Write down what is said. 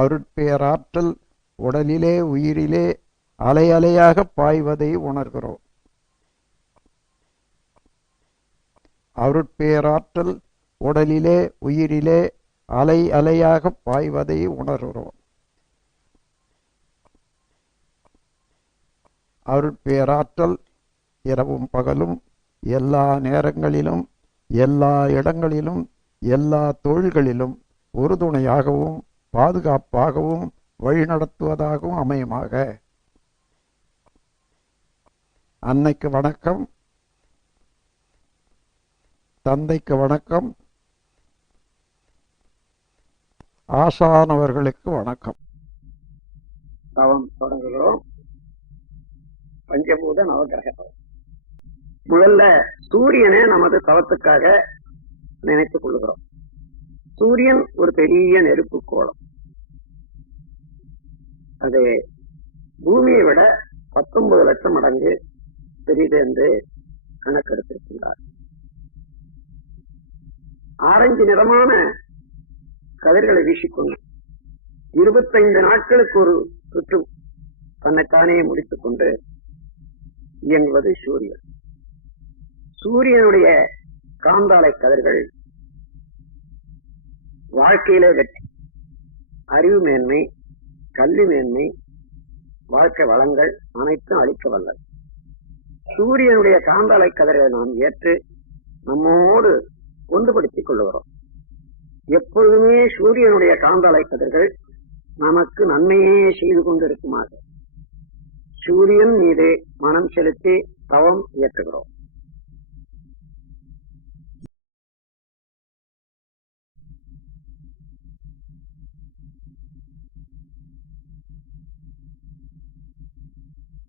அருட்பேராற்றல் உடலிலே உயிரிலே அலை அலையாக பாய்வதை உணர்கிறோம். அருட்பேராற்றல் உடலிலே உயிரிலே அலை அலையாக பாய்வதை உணர்கிறோம். அருட்பேராற்றல் இரவும் பகலும் எல்லா நேரங்களிலும் எல்லா இடங்களிலும் எல்லா தொழில்களிலும் உறுதுணையாகவும் பாதுகாப்பாகவும் வழிநடத்துவதாகவும் அமையுமாக. அன்னைக்கு வணக்கம். தந்தைக்கு வணக்கம். ஆசானவர்களுக்கு வணக்கம். தவம் தொடங்குகிறோம். பஞ்சபூத நவகிரக முதல்ல சூரியனை நமது தவத்துக்காக நினைத்துக் கொள்கிறோம் சூரியன் ஒரு பெரிய நெருப்பு கோலம் அது பூமியை விட பத்தொன்பது லட்சம் மடங்கு பெரிது என்று கணக்கெடுத்திருக்கின்றார். ஆரஞ்சு நிறமான கதிர்களை வீசிக்கொண்டு இருபத்தைந்து நாட்களுக்கு ஒரு சுற்று தன்னைத்தானே முடித்துக் கொண்டு இயங்குவது சூரியன். சூரியனுடைய காந்தாலை கதிர்கள் வாழ்க்கையிலே வெற்றி அறிவு மேன்மை கல்வி மேன்மை வாழ்க்கை வளங்கள் அனைத்தும் அளிக்க வல்லது. சூரியனுடைய காந்தாலை கதிர்களை நாம் ஏற்று நம்மோடு ஒன்றுபடுத்திக் கொள்ளுகிறோம். எப்பொழுதுமே சூரியனுடைய காந்தாலை கதிர்கள் நமக்கு நன்மையே செய்து கொண்டிருக்குமாக. சூரியன் மீது மனம் செலுத்தி தவம் இயற்றுகிறோம் Thank you.